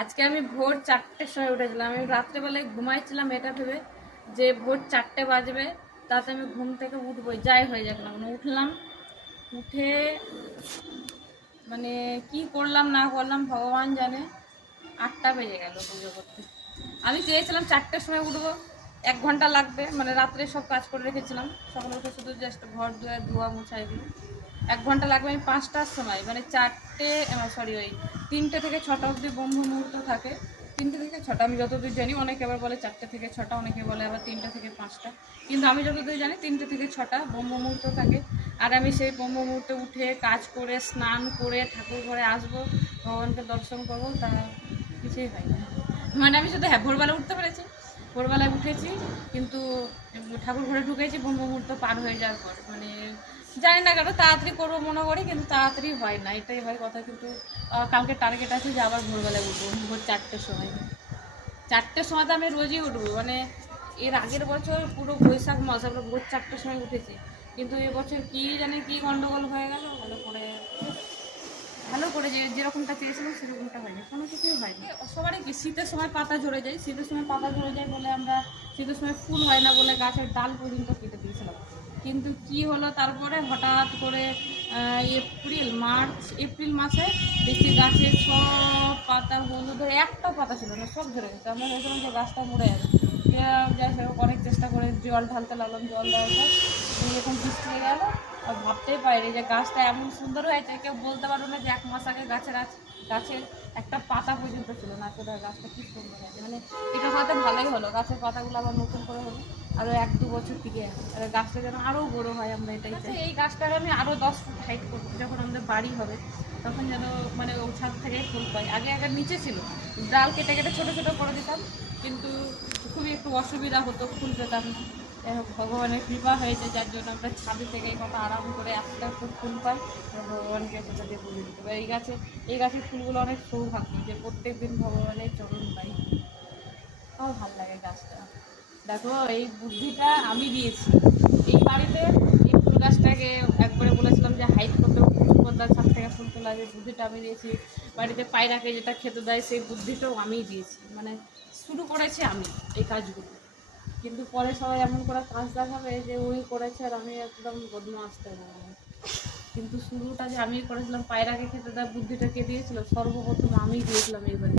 আজকে আমি ভোর চারটের সময় উঠেছিলাম। আমি রাত্রেবেলায় ঘুমাইছিলাম, এটা ভেবে যে ভোর চারটে বাজবে, তাতে আমি ঘুম থেকে উঠবো যাই হয়ে যাক না কেন। উঠলাম, উঠে মানে কি করলাম না করলাম ভগবান জানে, আটটা বেজে গেল পুজো করতে। আমি চেয়েছিলাম চারটের সময় উঠবো, এক ঘণ্টা লাগবে মানে রাত্রে সব কাজ করে রেখেছিলাম। সকালে উঠে শুধু জাস্ট ঘর ধোয়া ধোয়া মোছা এগুলো। এক ঘণ্টা লাগবে আমি পাঁচটার সময় মানে চারটে সরি ওই তিনটে থেকে ছটা অবধি ব্রহ্ম মুহূর্ত থাকে। তিনটে থেকে ছটা, আমি যতদূর জানি, অনেকে আবার বলে চারটে থেকে ছটা, অনেকে বলে আবার তিনটে থেকে পাঁচটা। কিন্তু আমি যতদূর জানি, তিনটে থেকে ছটা ব্রহ্ম মুহূর্ত থাকে। আর আমি সেই ব্রহ্ম মুহূর্তে উঠে কাজ করে, স্নান করে, ঠাকুর ঘরে আসব, ভগবানকে দর্শন করব, তা কিছুই হয় না। মানে আমি শুধু হ্যাঁ ভোরবেলা উঠতে পেরেছি। ভোরবেলায় উঠেছি, কিন্তু ঠাকুর ঘরে ঢুকেছি, ব্রহ্ম মুহূর্ত পার হয়ে যাওয়ার পর। মানে জানি না কেন তাড়াতাড়ি করব মনে করি, কিন্তু তাড়াতাড়ি হয় না, এটাই হয় কথা। কিন্তু কালকে টার্গেট আছে যে আবার ভোরবেলায় উঠবো, ভোর চারটের সময়। চারটের সময় তো আমি রোজই উঠবো মানে এর আগের বছর পুরো বৈশাখ মাস, আমরা ভোর চারটের সময় উঠেছি। কিন্তু এবছর কি জানে কি গন্ডগোল হয়ে গেল ভালো করে ভালো করে যে যেরকমটা চেয়েছিলাম সেরকমটা হয়নি। কোনো কিছুই হয়নি। সবারই কি? শীতের সময় পাতা ঝরে যায়। শীতের সময় পাতা ঝরে যায় বলে আমরা শীতের সময় ফুল হয় না বলে গাছের ডাল পর্যন্ত কেটে দিয়েছিলাম। কিন্তু কি হলো? তারপরে হঠাৎ করে এপ্রিল, মার্চ, এপ্রিল মাসে দেখছি গাছের সব পাতা হলুদ, একটা পাতা ছিল না, সব ঝরে গেছে। আমরা ভেবেছিলাম যে গাছটা মরে যাবে। যাই হোক, অনেক চেষ্টা করে জল ঢালতে লাগলাম, জল দেওয়ার পর। এখন বৃষ্টি হয়ে গেল। ভাবতেই পারিনি যে গাছটা এমন সুন্দর হয়েছে কেউ বলতে পারব না যে এক মাস আগে গাছের গাছের একটা পাতা পর্যন্ত ছিল না আসলে গাছটা কি সুন্দর হয়েছে। মানে এটা হয়তো ভালোই হলো গাছের পাতাগুলো আবার নতুন করে হলো আরও এক দু বছর আছে। আর গাছটা যেন আরও বড়ো হয় আমরা এটাই চাই। এই গাছটার আমি আরও দশ ফুট হাইট করব যখন আমাদের বাড়ি হবে তখন যেন মানে ও ছাদ থেকে ফুল পাই। আগে আগে নিচে ছিল ডাল কেটে কেটে ছোটো ছোটো করে দিতাম কিন্তু খুবই একটু অসুবিধা হতো ফুল পেতাম না। ভগবানের কৃপা হয়েছে, যার জন্য আমরা ছাদে থেকে কত আরাম করে একটা ফুল ফুল পাই ভগবানকে সেটা দিয়ে পুজো দিতে পারি। এই গাছে, এই গাছের ফুলগুলো অনেক সৌভাগ্য যে প্রত্যেক দিন ভগবানের চরণ পাই। আমার ভালো লাগে গাছটা। দেখো, এই বুদ্ধিটা আমি দিয়েছি। এই বাড়িতে এই ফুল গাছটাকে একবারে বলেছিলাম যে হাইট করতে পদ্মার ছাদ থেকে ফুল তোলা যে বুদ্ধিটা আমি দিয়েছি। বাড়িতে পায়রাকে যেটা খেতে দেয়, সেই বুদ্ধিটাও আমিই দিয়েছি। মানে শুরু করেছি আমি এই কাজগুলো। কিন্তু পরে সবাই এমন করে কাজ দেখাবে যে ওই করেছে আর আমি একদম বদমাস আসতে পারব কিন্তু শুরুটা যে আমি করেছিলাম পায়রাকে খেতে দেওয়ার বুদ্ধিটা কে দিয়েছিল? সর্বপ্রথম আমি দিয়েছিলাম এই বাড়ি